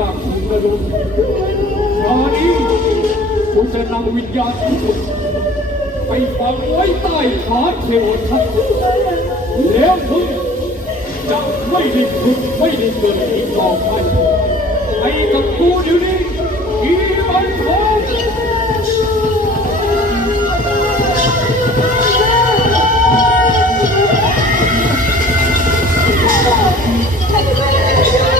จากสุนทรุนตอนนี้กูจะนำวิญญาณทั้งหมดไปฝังไว้ใต้ขาเทวทัตแล้วมึงจะไม่ได้พึ่งไม่ได้เกิดอีกต่อไปไปกับกูเดี๋ยวนี้อีวันทองพ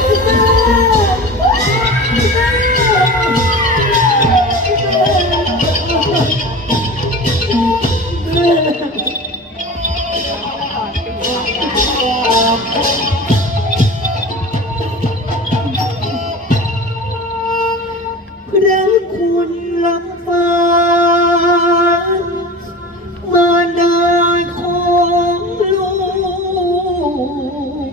คุณลำฟ้ามาดาของลูก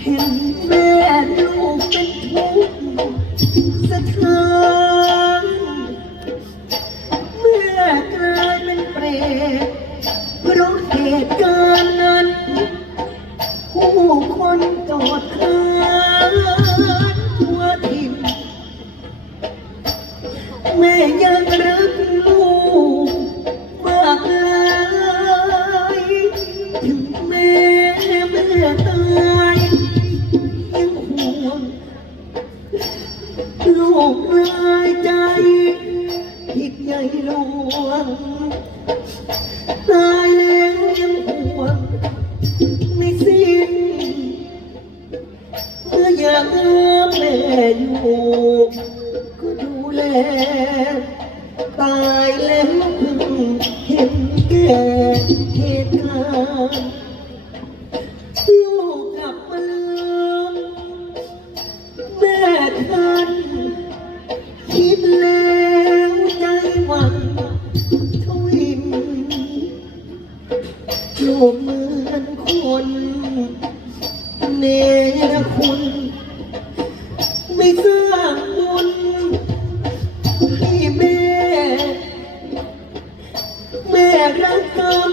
เห็นแม่ลูกเป็นทุกข์สะเทือน แม่ยังรักลูก ตายแล้วเพิ่งเห็นแก่เหตุการณ์ลูกกลับมาลืมแม่ทันคิดแล้วใจหวั่นทวินลูกเหมือนคนเนรคุณ ไม่สร้ แม่รักกรรม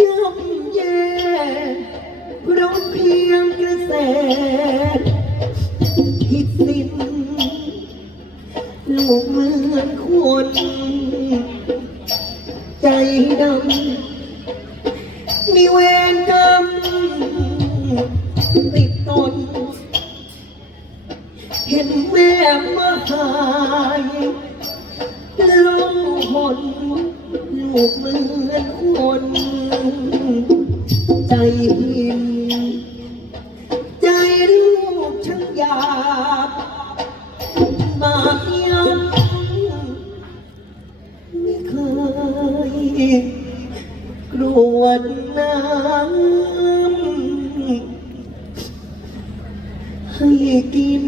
ย่ำแย่เพราะเพียงกระแสผิดสิ้นลูกเหมือนคนใจดำมีเวรกรรมติดตน เห็นแม่มาหายลงหน กเหมือนคน ใจหินใจลูกช่างหยาบบาปย้ำไม่เคยกรวดน้ำให้กิน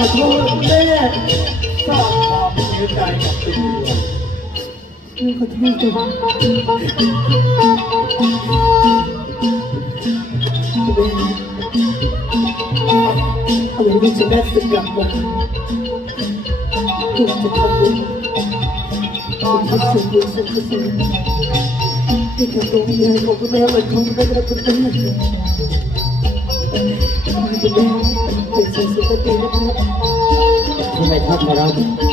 กขอโทษแม่สร้างความเสียใจกับตัวเองลูกขอโทษจ้ะแม่เอาอย่างนี้จะแม่สึกกลับมาลูกจะทำบุญลูกทำสิ่งดีสิ่งกุศลที่กับดวงวิญญาณของคุณแม่เหมือนของคุณแม่และคุณแม่คุณแม่เป็น สิ่งสุขตินะครับที่ไม่ทักมารับ